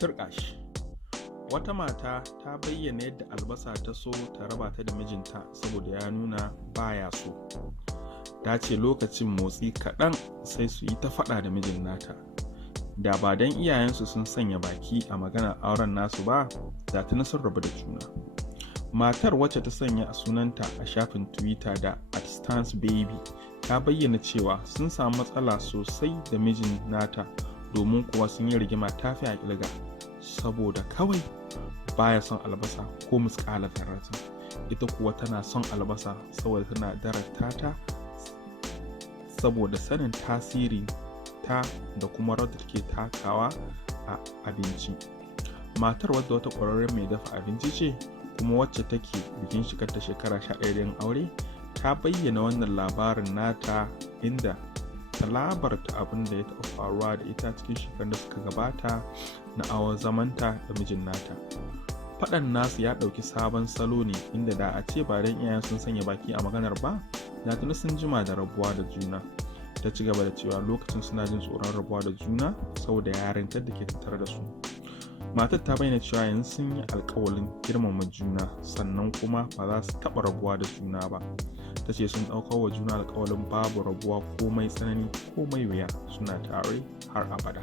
Turƙa shi. Wata mata ta bayyana yadda albasa ta so ta raba ta da mijinta saboda ya nuna baya so. Ta ce lokacin motsi kaɗan sai su yi ta faɗa da mijin nata. Da ba don iyayensu sun sanya baki a maganar auren nasu ba, da tuni sun rabu da juna. Matar wacce ta sanya a sunanta a shafin Twitter da @baby ta bayyana cewa sun samu matsala sosai da mijin nata domin kuwa sun yi rigima tafi a ƙilga saboda kawai baya son albasa ko muskala zarratin. Ita kuwa tana son albasa saboda tana darata ta saboda sanin tasiri ta da kuma rawar da take takawa a abinci. Matar wadda wata ƙwararren mai dafa abinci ce kuma wacce take bikin shigar ta shekara 11 da yin aure, ta bayyana wannan labarin nata inda ta labarta abin da ya taɓa faruwa da ita cikin shekarun da suka gabata na awon zamanta da mijin nata. Faɗan nasu ya ɗauki sabon salo ne inda da a ce ba don iyayen sun sanya baki a maganar ba, da tuni sun jima da rabuwa da juna. Ta ci gaba da cewa lokacin suna jin tsoron rabuwa da juna saboda yarintar da ke tattare da su. Matar ta bayyana cewa yanzu sun yi alkawalin girmama juna sannan kuma ba za su taɓa rabuwa da juna ba. Ta ce sun ɗaukar wa juna alkawalin babu rabuwa komai tsanani komai wuya, suna tare har abada.